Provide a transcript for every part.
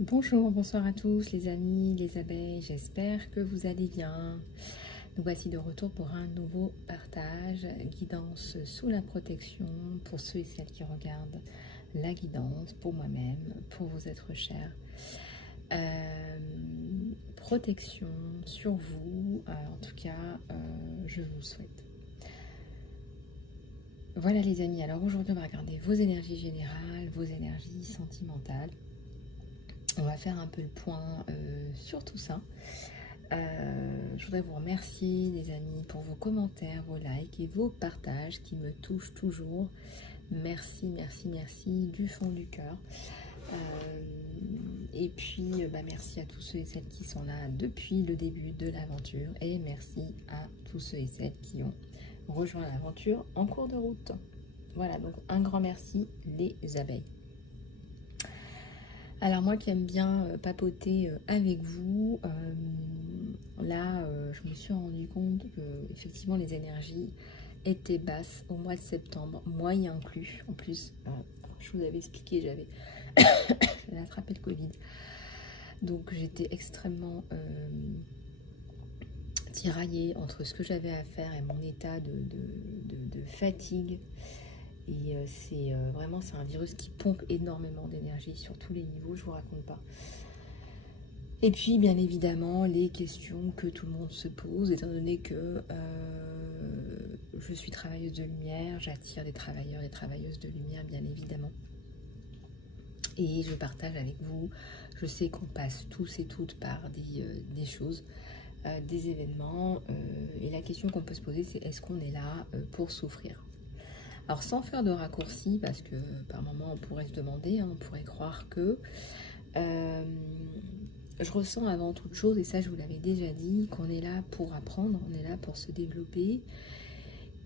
Bonjour, bonsoir à tous les amis, les abeilles, j'espère que vous allez bien. Nous voici de retour pour un nouveau partage, guidance sous la protection pour ceux et celles qui regardent la guidance, pour moi-même, pour vos êtres chers. Protection sur vous, en tout cas, je vous le souhaite. Voilà les amis, alors aujourd'hui on va regarder vos énergies générales, vos énergies sentimentales. On va faire un peu le point sur tout ça. Je voudrais vous remercier les amis pour vos commentaires, vos likes et vos partages qui me touchent toujours. Merci, merci, merci du fond du cœur. Et puis merci à tous ceux et celles qui sont là depuis le début de l'aventure. Et merci à tous ceux et celles qui ont rejoint l'aventure en cours de route. Voilà, donc un grand merci les abeilles. Alors moi qui aime bien papoter avec vous, là je me suis rendu compte que effectivement les énergies étaient basses au mois de septembre, moi y inclus. En plus, je vous avais expliqué, j'avais attrapé le Covid, donc j'étais extrêmement tiraillée entre ce que j'avais à faire et mon état de fatigue. Et c'est vraiment, c'est un virus qui pompe énormément d'énergie sur tous les niveaux, je vous raconte pas. Et puis, bien évidemment, les questions que tout le monde se pose, étant donné que je suis travailleuse de lumière, j'attire des travailleurs et travailleuses de lumière, bien évidemment. Et je partage avec vous, je sais qu'on passe tous et toutes par des choses, des événements, et la question qu'on peut se poser, c'est est-ce qu'on est là pour souffrir ? Alors sans faire de raccourcis, parce que par moment on pourrait se demander, on pourrait croire que je ressens avant toute chose, et ça je vous l'avais déjà dit, qu'on est là pour apprendre, on est là pour se développer.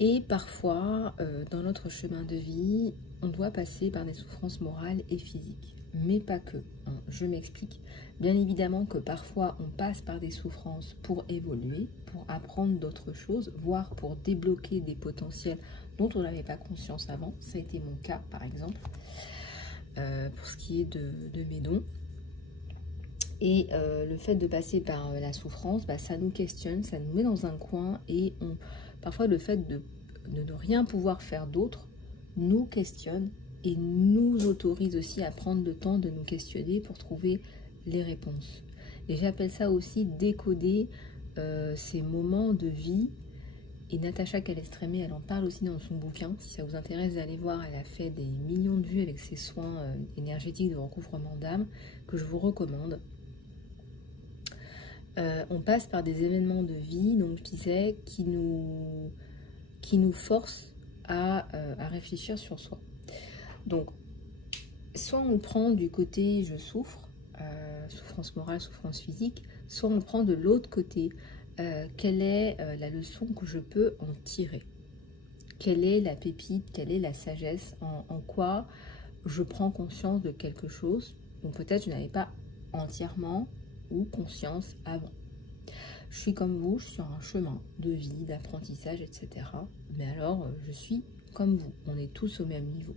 Et parfois, dans notre chemin de vie, on doit passer par des souffrances morales et physiques. Mais pas que, hein. Je m'explique. Bien évidemment que parfois on passe par des souffrances pour évoluer, pour apprendre d'autres choses, voire pour débloquer des potentiels dont on n'avait pas conscience avant. Ça a été mon cas par exemple, pour ce qui est de mes dons. Et le fait de passer par la souffrance, ça nous questionne, ça nous met dans un coin, et parfois le fait de ne rien pouvoir faire d'autre nous questionne et nous autorise aussi à prendre le temps de nous questionner pour trouver les réponses. Et j'appelle ça aussi décoder ces moments de vie. Et Natacha Calestrémé, elle en parle aussi dans son bouquin. Si ça vous intéresse d'aller voir, elle a fait des millions de vues avec ses soins énergétiques de recouvrement d'âme que je vous recommande. On passe par des événements de vie, donc je disais, qui nous forcent à réfléchir sur soi. Donc, soit on le prend du côté je souffre, souffrance morale, souffrance physique, soit on le prend de l'autre côté, quelle est la leçon que je peux en tirer? Quelle est la pépite, quelle est la sagesse, en quoi je prends conscience de quelque chose dont peut-être je n'avais pas entièrement ou conscience avant. Je suis comme vous, je suis sur un chemin de vie, d'apprentissage, etc. Mais alors, je suis comme vous, on est tous au même niveau.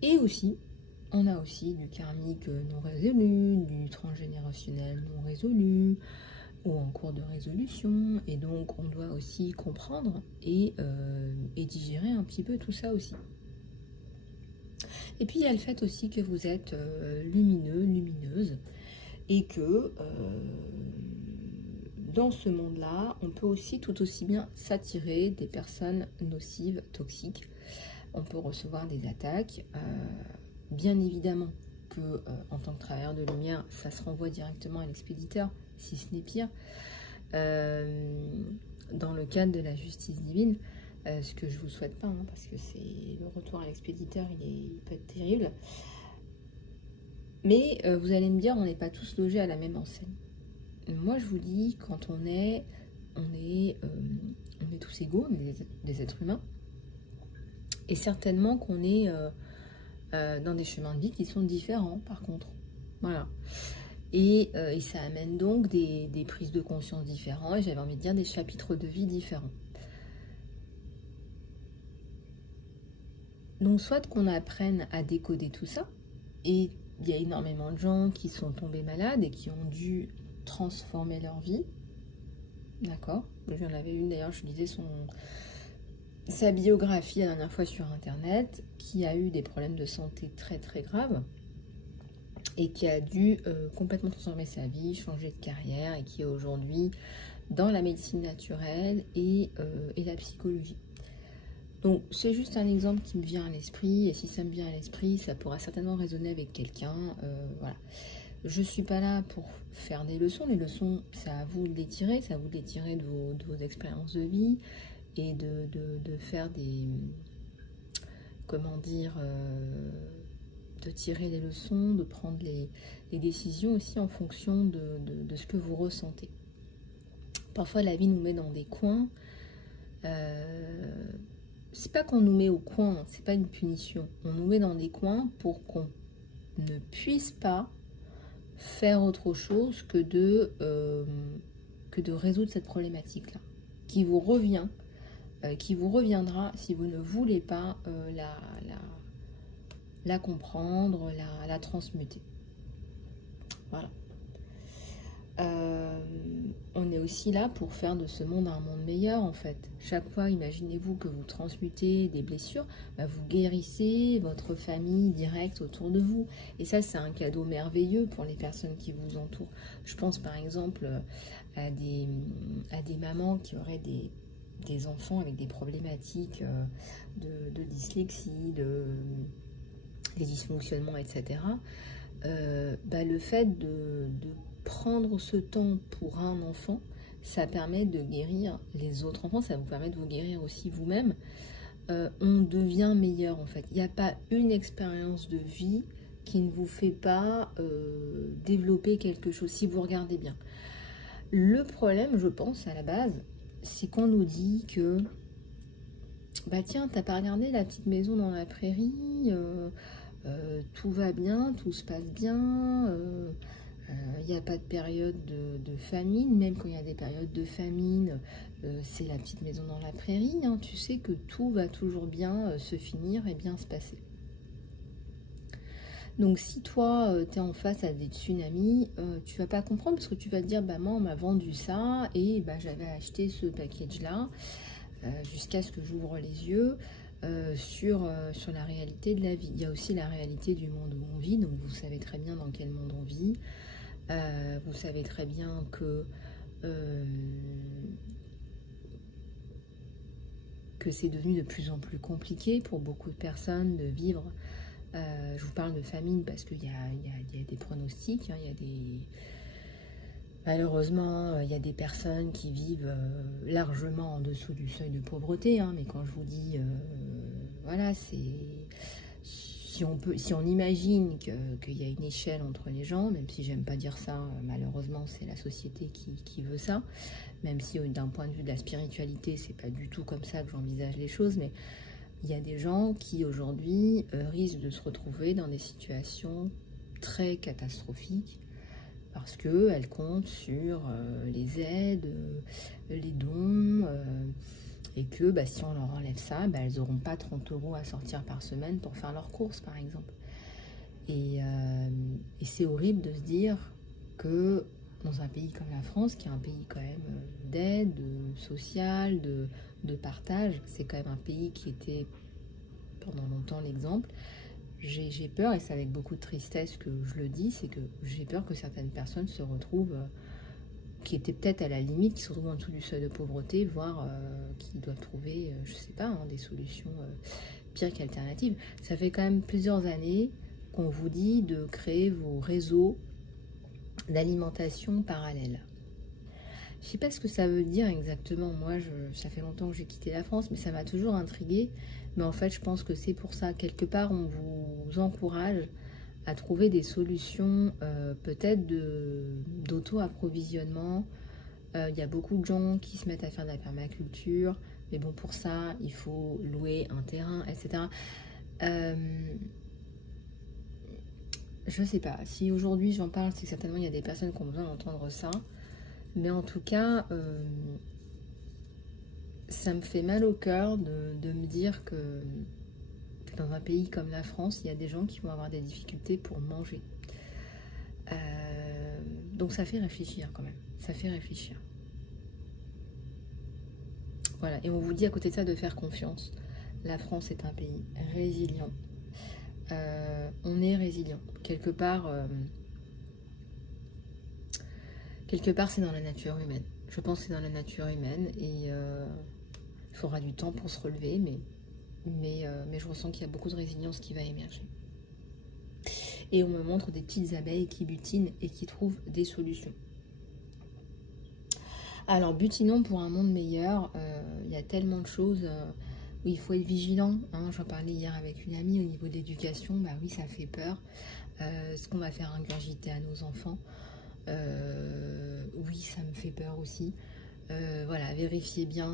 Et aussi, on a aussi du karmique non résolu, du transgénérationnel non résolu, ou en cours de résolution, et donc on doit aussi comprendre et digérer un petit peu tout ça aussi. Et puis il y a le fait aussi que vous êtes lumineux, lumineuse, et que dans ce monde-là, on peut aussi tout aussi bien s'attirer des personnes nocives, toxiques. On peut recevoir des attaques. Bien évidemment que en tant que travailleur de lumière, ça se renvoie directement à l'expéditeur, si ce n'est pire. Dans le cadre de la justice divine, ce que je vous souhaite pas, hein, parce que c'est le retour à l'expéditeur, il peut être terrible. Mais vous allez me dire, on n'est pas tous logés à la même enseigne. Moi, je vous dis, quand on est tous égaux, on est des êtres humains, et certainement qu'on est dans des chemins de vie qui sont différents, par contre. Voilà. Et ça amène donc des prises de conscience différentes, et j'avais envie de dire des chapitres de vie différents. Donc soit qu'on apprenne à décoder tout ça, et il y a énormément de gens qui sont tombés malades et qui ont dû transformer leur vie, d'accord? J'en avais une d'ailleurs, je lisais sa biographie la dernière fois sur internet, qui a eu des problèmes de santé très très graves et qui a dû complètement transformer sa vie, changer de carrière et qui est aujourd'hui dans la médecine naturelle et la psychologie. Donc c'est juste un exemple qui me vient à l'esprit, et si ça me vient à l'esprit, ça pourra certainement résonner avec quelqu'un. Voilà. Je ne suis pas là pour faire des leçons. Les leçons, c'est à vous de les tirer, c'est à vous de les tirer de vos expériences de vie et de faire des... Comment dire de tirer les leçons, de prendre les décisions aussi en fonction de ce que vous ressentez. Parfois, la vie nous met dans des coins. C'est pas qu'on nous met au coin, c'est pas une punition. On nous met dans des coins pour qu'on ne puisse pas faire autre chose que de résoudre cette problématique-là, qui vous revient, qui vous reviendra si vous ne voulez pas la comprendre, la transmuter. Voilà. On est aussi là pour faire de ce monde un monde meilleur en fait. Chaque fois, imaginez-vous que vous transmutez des blessures, vous guérissez votre famille directe autour de vous. Et ça, c'est un cadeau merveilleux pour les personnes qui vous entourent. Je pense par exemple à des mamans qui auraient des enfants avec des problématiques de dyslexie, des dysfonctionnements, etc. Le fait de prendre ce temps pour un enfant, ça permet de guérir les autres enfants, ça vous permet de vous guérir aussi vous-même. On devient meilleur en fait. Il n'y a pas une expérience de vie qui ne vous fait pas développer quelque chose, si vous regardez bien. Le problème, je pense, à la base, c'est qu'on nous dit que tiens, t'as pas regardé la petite maison dans la prairie, tout va bien, tout se passe bien, il n'y a pas de période de famine, même quand il y a des périodes de famine, c'est la petite maison dans la prairie, hein, tu sais que tout va toujours bien se finir et bien se passer. Donc si toi, tu es en face à des tsunamis, tu vas pas comprendre parce que tu vas te dire, moi on m'a vendu ça et j'avais acheté ce package-là jusqu'à ce que j'ouvre les yeux sur la réalité de la vie. Il y a aussi la réalité du monde où on vit, donc vous savez très bien dans quel monde on vit. Vous savez très bien que c'est devenu de plus en plus compliqué pour beaucoup de personnes de vivre. Je vous parle de famine parce qu'il y a des pronostics, hein, malheureusement, il y a des personnes qui vivent largement en dessous du seuil de pauvreté, hein, mais quand je vous dis, voilà, si on imagine qu'il y a une échelle entre les gens, même si j'aime pas dire ça, malheureusement, c'est la société qui veut ça, même si d'un point de vue de la spiritualité, c'est pas du tout comme ça que j'envisage les choses, mais il y a des gens qui aujourd'hui risquent de se retrouver dans des situations très catastrophiques, parce qu'elles comptent sur les aides, les dons, et que si on leur enlève ça, elles n'auront pas 30 € à sortir par semaine pour faire leurs courses, par exemple. Et c'est horrible de se dire que dans un pays comme la France, qui est un pays quand même d'aide, social, de partage, c'est quand même un pays qui était pendant longtemps l'exemple. J'ai peur, et c'est avec beaucoup de tristesse que je le dis, c'est que j'ai peur que certaines personnes se retrouvent, qui étaient peut-être à la limite, qui se retrouvent en dessous du seuil de pauvreté, voire qui doivent trouver, je sais pas, des solutions pires qu'alternatives. Ça fait quand même plusieurs années qu'on vous dit de créer vos réseaux d'alimentation parallèles. Je sais pas ce que ça veut dire exactement. Moi, ça fait longtemps que j'ai quitté la France, mais ça m'a toujours intriguée. Mais en fait, je pense que c'est pour ça. Quelque part, on vous encourage à trouver des solutions peut-être d'auto-approvisionnement. Il y a beaucoup de gens qui se mettent à faire de la permaculture. Mais bon, pour ça, il faut louer un terrain, etc. Je sais pas. Si aujourd'hui j'en parle, c'est que certainement il y a des personnes qui ont besoin d'entendre ça. Mais en tout cas, ça me fait mal au cœur de me dire que Dans un pays comme la France, il y a des gens qui vont avoir des difficultés pour manger. Donc ça fait réfléchir quand même. Ça fait réfléchir. Voilà, et on vous dit à côté de ça de faire confiance. La France est un pays résilient. On est résilient. Quelque part, c'est dans la nature humaine. Je pense que c'est dans la nature humaine et il faudra du temps pour se relever, mais je ressens qu'il y a beaucoup de résilience qui va émerger. Et on me montre des petites abeilles qui butinent et qui trouvent des solutions. Alors, butinons pour un monde meilleur. Il y a tellement de choses où il faut être vigilant. Hein. J'en parlais hier avec une amie au niveau de l'éducation. Bah oui, ça fait peur. Ce qu'on va faire ingurgiter à nos enfants. Oui, ça me fait peur aussi. Voilà, vérifiez bien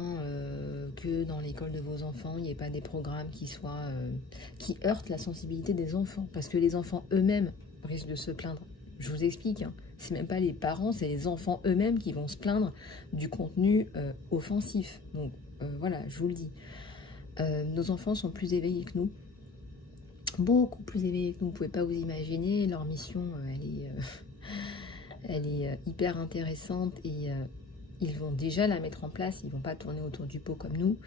que dans l'école de vos enfants, il n'y ait pas des programmes qui heurtent la sensibilité des enfants. Parce que les enfants eux-mêmes risquent de se plaindre. Je vous explique, hein, c'est même pas les parents, c'est les enfants eux-mêmes qui vont se plaindre du contenu offensif. Donc voilà, je vous le dis. Nos enfants sont plus éveillés que nous. Beaucoup plus éveillés que nous, vous ne pouvez pas vous imaginer. Leur mission, elle est hyper intéressante et ils vont déjà la mettre en place, ils ne vont pas tourner autour du pot comme nous.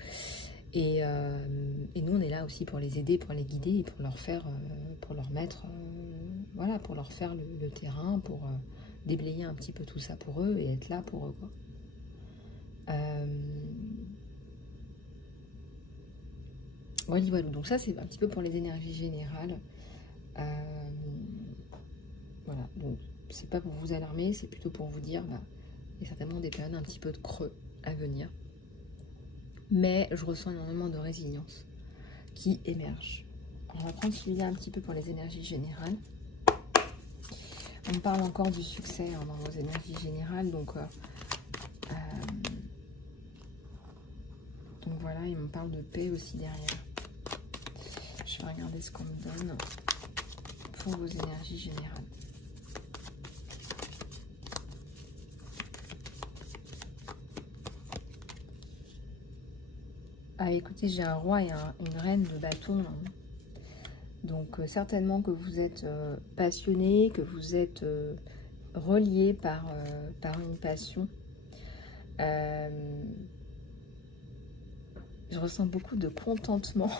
Et nous, on est là aussi pour les aider, pour les guider et pour leur faire, pour leur mettre, voilà, pour leur faire le terrain, pour déblayer un petit peu tout ça pour eux et être là pour eux, quoi. Voilà, donc ça c'est un petit peu pour les énergies générales. Voilà, donc c'est pas pour vous alarmer, c'est plutôt pour vous dire, bah, il y a certainement des périodes un petit peu de creux à venir. Mais je ressens énormément de résilience qui émerge. On va prendre celui-là un petit peu pour les énergies générales. On me parle encore du succès dans vos énergies générales, donc voilà, il me parle de paix aussi derrière. Je vais regarder ce qu'on me donne pour vos énergies générales. Ah, écoutez, j'ai un roi et une reine de bâton. Donc certainement que vous êtes passionné, que vous êtes relié par une passion. Je ressens beaucoup de contentement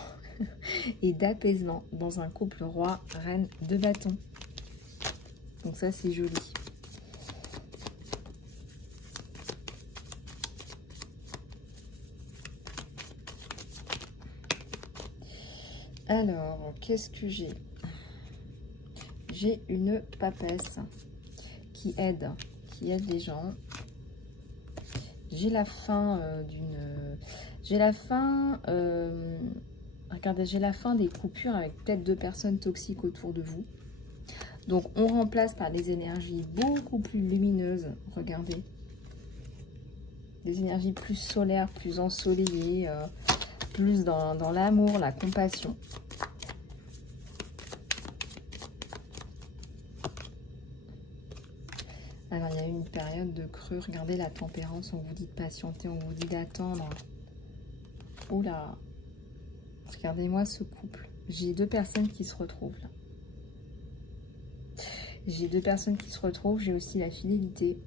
et d'apaisement dans un couple roi-reine de bâton. Donc ça, c'est joli. Alors, qu'est-ce que j'ai? J'ai une papesse qui aide les gens. J'ai la fin regardez, j'ai la fin des coupures avec peut-être 2 personnes toxiques autour de vous. Donc, on remplace par des énergies beaucoup plus lumineuses. Regardez. Des énergies plus solaires, plus ensoleillées, plus dans l'amour, la compassion. Alors, il y a eu une période de creux. Regardez la tempérance. On vous dit de patienter, on vous dit d'attendre. Oula. Regardez-moi ce couple. J'ai 2 personnes qui se retrouvent là. J'ai 2 personnes qui se retrouvent. J'ai aussi la fidélité.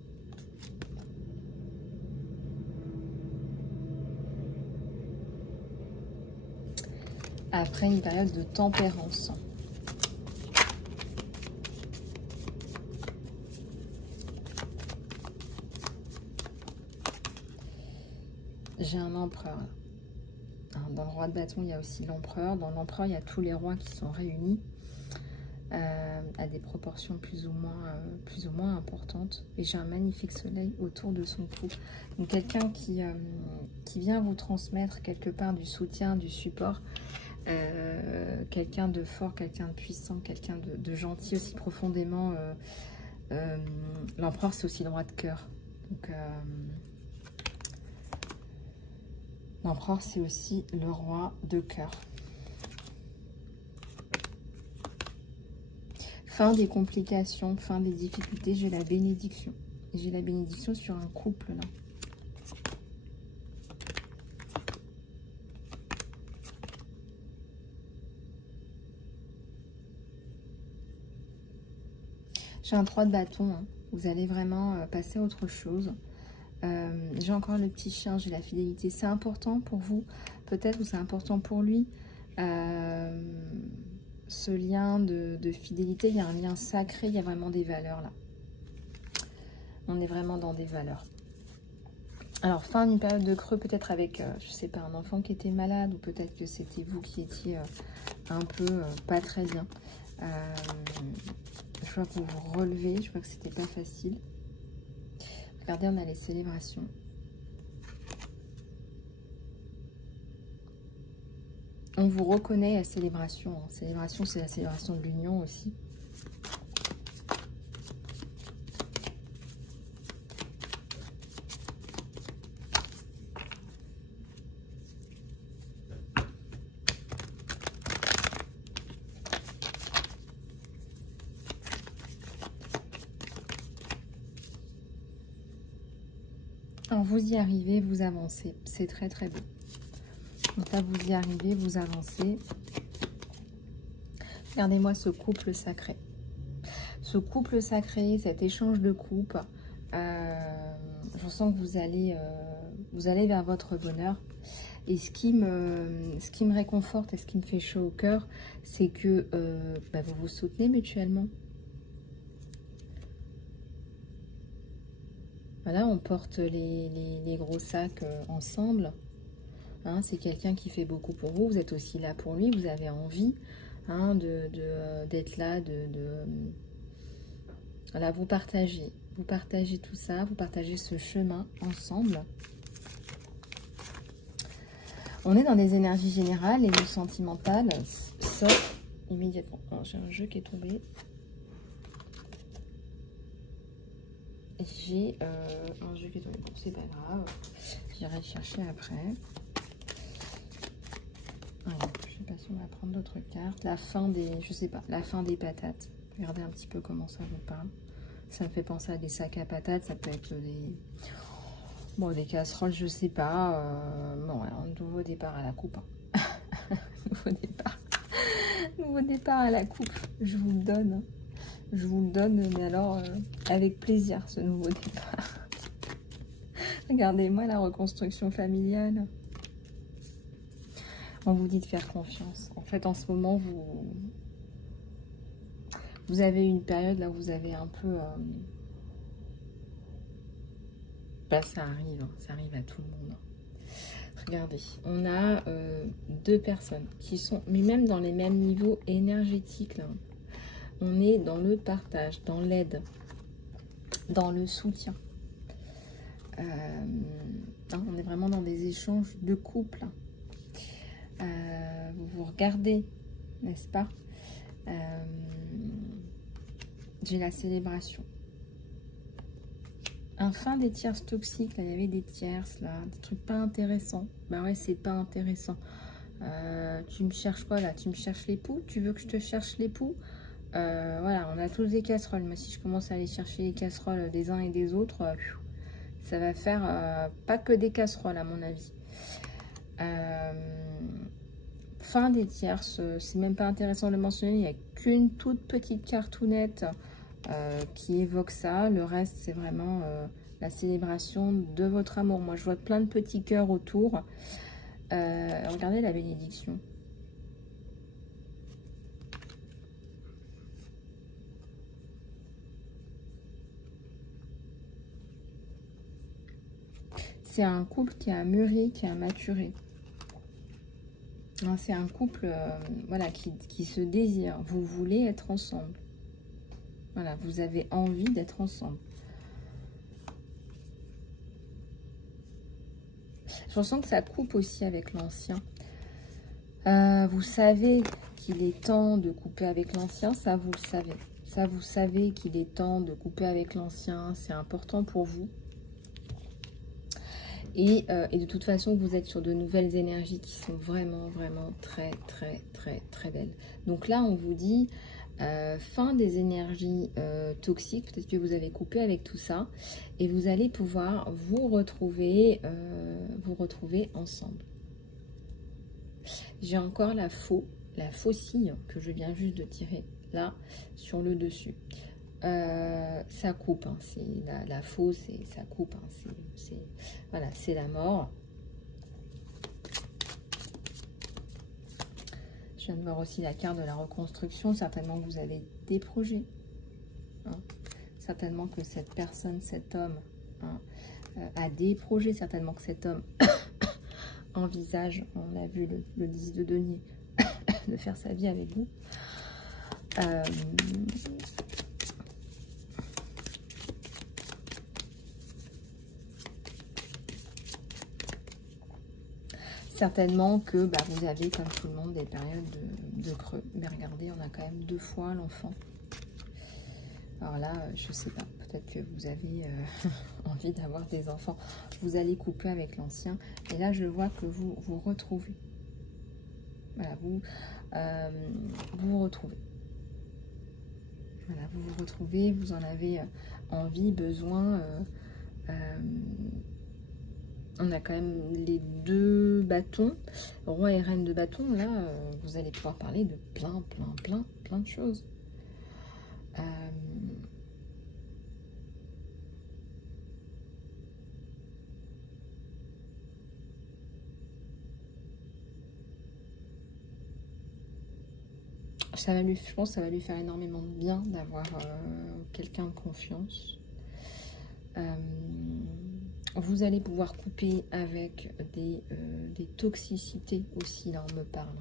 Après une période de tempérance. J'ai un empereur. Dans le roi de bâton, il y a aussi l'empereur. Dans l'empereur, il y a tous les rois qui sont réunis à des proportions plus ou moins importantes. Et j'ai un magnifique soleil autour de son cou. Donc quelqu'un qui vient vous transmettre quelque part du soutien, du support. Quelqu'un de fort, quelqu'un de puissant, quelqu'un de gentil aussi profondément. L'empereur, c'est aussi le roi de cœur. Donc l'empereur, c'est aussi le roi de cœur. Fin des complications, fin des difficultés, j'ai la bénédiction. J'ai la bénédiction sur un couple, là. J'ai un 3 de bâton, hein. Vous allez vraiment passer à autre chose. J'ai encore le petit chien, j'ai la fidélité. C'est important pour vous, peut-être, ou c'est important pour lui. Ce lien de fidélité, il y a un lien sacré, il y a vraiment des valeurs là. On est vraiment dans des valeurs. Alors, fin d'une période de creux, peut-être avec, je sais pas, un enfant qui était malade, ou peut-être que c'était vous qui étiez un peu pas très bien. Je vois que vous vous relevez, je vois que c'était pas facile. Regardez, on a les célébrations. On vous reconnaît à célébration. Célébration, c'est la célébration de l'union aussi. Alors, vous y arrivez, vous avancez. C'est très, très beau. Donc là, vous y arrivez, vous avancez. Regardez-moi ce couple sacré. Ce couple sacré, cet échange de coupe, je sens que vous allez vers votre bonheur. Et ce qui me réconforte et ce qui me fait chaud au cœur, c'est que vous vous soutenez mutuellement. Voilà, on porte les gros sacs ensemble. Hein, c'est quelqu'un qui fait beaucoup pour vous. Vous êtes aussi là pour lui. Vous avez envie d'être là, voilà, vous partagez tout ça, vous partagez ce chemin ensemble. On est dans des énergies générales et le sentimental sort immédiatement. J'ai un jeu qui est tombé. J'ai un jeu qui est tombé. Bon, c'est pas grave. J'irai le chercher après. Voilà, je sais pas si on va prendre d'autres cartes. La fin des, je sais pas, la fin des patates. Regardez un petit peu comment ça vous parle. Ça me fait penser à des sacs à patates. Ça peut être des casseroles, je sais pas. Bon, alors, nouveau départ à la coupe. Hein. Nouveau départ à la coupe. Je vous le donne. Hein. Je vous le donne, mais alors avec plaisir, ce nouveau départ. Regardez-moi la reconstruction familiale. On vous dit de faire confiance. En fait, en ce moment, vous avez une période là où vous avez un peu... ça arrive à tout le monde. Regardez, on a deux personnes qui sont, mais même dans les mêmes niveaux énergétiques. Là. On est dans le partage, dans l'aide, dans le soutien. On est vraiment dans des échanges de couple. Vous vous regardez, n'est-ce pas? J'ai la célébration. Fin des tierces toxiques, là, il y avait des tierces, là, des trucs pas intéressants. Bah ouais, c'est pas intéressant. Tu me cherches quoi, là? Tu me cherches l'époux? Tu veux que je te cherche l'époux? Voilà, on a tous des casseroles. Moi, si je commence à aller chercher les casseroles des uns et des autres, ça va faire pas que des casseroles, à mon avis. Fin des tierces, c'est même pas intéressant de le mentionner. Il n'y a qu'une toute petite cartoonette qui évoque ça. Le reste, c'est vraiment la célébration de votre amour. Moi, je vois plein de petits cœurs autour. Regardez la bénédiction. C'est un couple qui a mûri, qui a maturé. C'est un couple voilà, qui se désire. Vous voulez être ensemble. Voilà, vous avez envie d'être ensemble. Je ressens que ça coupe aussi avec l'ancien. Vous savez qu'il est temps de couper avec l'ancien, ça vous le savez. Ça, vous savez qu'il est temps de couper avec l'ancien, c'est important pour vous. Et de toute façon, vous êtes sur de nouvelles énergies qui sont vraiment, vraiment très, très, très, très belles. Donc là, on vous dit fin des énergies toxiques. Peut-être que vous avez coupé avec tout ça. Et vous allez pouvoir vous retrouver ensemble. J'ai encore la faucille que je viens juste de tirer là sur le dessus. ça coupe, hein. C'est la fausse et ça coupe, hein. Voilà, c'est la mort. Je viens de voir aussi la carte de la reconstruction. Certainement que vous avez des projets, hein. Certainement que cette personne, cet homme, hein, a des projets. Certainement que cet homme envisage, on a vu le 10 de denier, de faire sa vie avec vous. Certainement que vous avez, comme tout le monde, des périodes de creux. Mais regardez, on a quand même 2 fois l'enfant. Alors là, je ne sais pas, peut-être que vous avez envie d'avoir des enfants. Vous allez couper avec l'ancien. Et là, je vois que vous vous retrouvez. Voilà, vous vous retrouvez. Voilà, vous vous retrouvez, vous en avez envie, besoin. On a quand même les 2 bâtons, roi et reine de bâtons. Là, vous allez pouvoir parler de plein de choses. Je pense que ça va lui faire énormément de bien d'avoir quelqu'un de confiance. Vous allez pouvoir couper avec des toxicités aussi, là on me parle.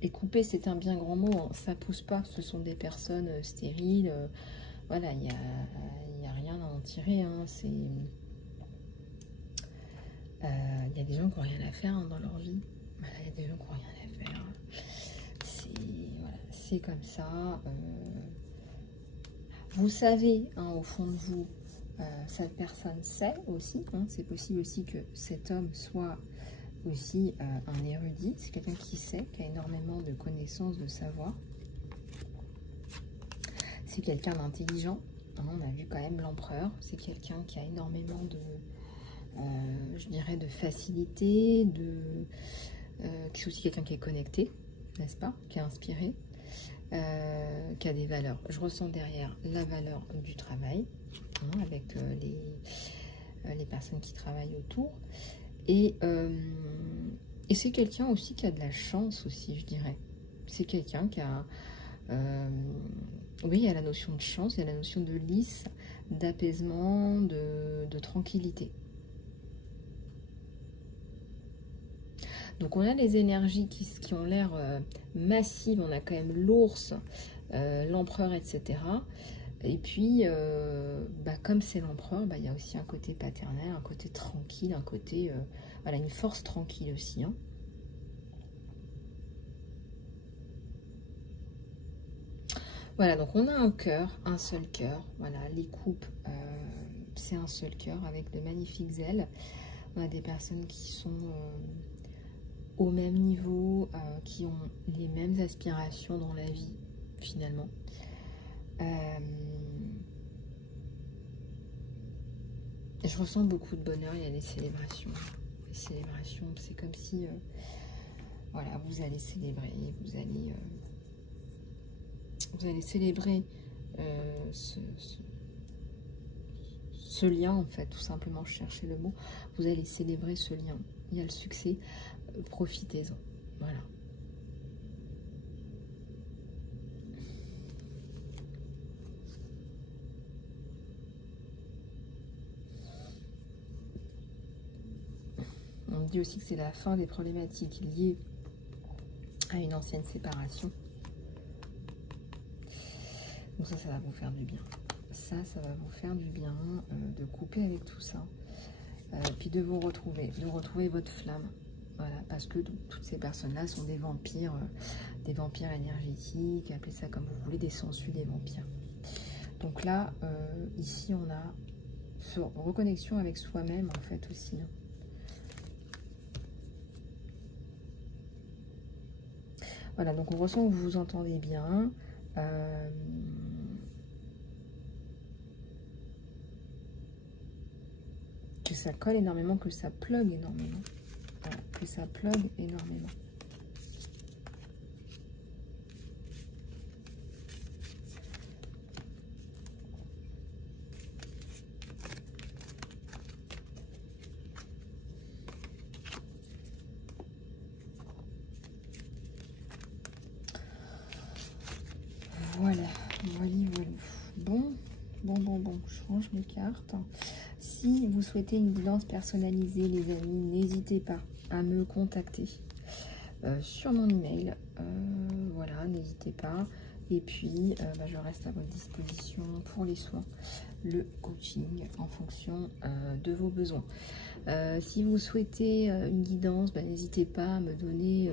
Et couper, c'est un bien grand mot, hein. Ça pousse pas, ce sont des personnes stériles. Voilà, il n'y a rien à en tirer, hein. Il y a des gens qui n'ont rien à faire, hein, dans leur vie. Voilà, il y a des gens qui n'ont rien à faire. Voilà, c'est comme ça. Vous savez, hein, au fond de vous, cette personne sait aussi, hein, c'est possible aussi que cet homme soit aussi un érudit, c'est quelqu'un qui sait, qui a énormément de connaissances, de savoir. C'est quelqu'un d'intelligent, hein, on a vu quand même l'empereur, c'est quelqu'un qui a énormément de, je dirais, de facilité, qui est aussi quelqu'un qui est connecté, n'est-ce pas, qui est inspiré. Qui a des valeurs. Je ressens derrière la valeur du travail, hein, avec les personnes qui travaillent autour. Et c'est quelqu'un aussi qui a de la chance aussi, je dirais. C'est quelqu'un qui a... oui, il y a la notion de chance, il y a la notion de lisse, d'apaisement, de tranquillité. Donc on a les énergies qui ont l'air massives, on a quand même l'ours, l'empereur, etc. Et puis, comme c'est l'empereur, il y a aussi un côté paternel, un côté tranquille, un côté, voilà, une force tranquille aussi, hein. Voilà, donc on a un cœur, un seul cœur, voilà, les coupes, c'est un seul cœur avec de magnifiques ailes. On a des personnes qui sont... au même niveau, qui ont les mêmes aspirations dans la vie, finalement. Je ressens beaucoup de bonheur, il y a les célébrations. Les célébrations, c'est comme si, voilà, vous allez célébrer, vous allez célébrer ce lien, en fait, tout simplement, je cherchais le mot. Vous allez célébrer ce lien. Il y a le succès. Profitez-en, voilà. On dit aussi que c'est la fin des problématiques liées à une ancienne séparation. Donc ça va vous faire du bien. Ça va vous faire du bien de couper avec tout ça. Puis de vous retrouver, de retrouver votre flamme. Voilà, parce que toutes ces personnes-là sont des vampires énergétiques, appelez ça comme vous voulez, des sangsues, des vampires. Donc là, ici, on a reconnexion avec soi-même, en fait, aussi. Hein. Voilà, donc on ressent que vous vous entendez bien. Que ça colle énormément, que ça plug énormément. Voilà, que ça plug énormément. bon, je range mes cartes. Si vous souhaitez une guidance personnalisée, les amis, n'hésitez pas à me contacter sur mon email. Voilà, n'hésitez pas. Et puis, je reste à votre disposition pour les soins, le coaching en fonction de vos besoins. Si vous souhaitez une guidance, n'hésitez pas à me donner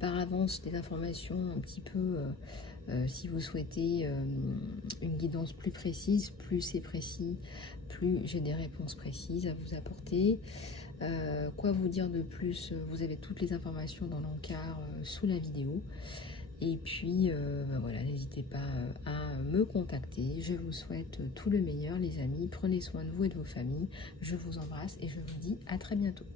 par avance des informations un petit peu. Si vous souhaitez une guidance plus précise, plus c'est précis, plus j'ai des réponses précises à vous apporter. Quoi vous dire de plus? Vous avez toutes les informations dans l'encart sous la vidéo. Et puis, voilà, n'hésitez pas à me contacter. Je vous souhaite tout le meilleur, les amis. Prenez soin de vous et de vos familles. Je vous embrasse et je vous dis à très bientôt.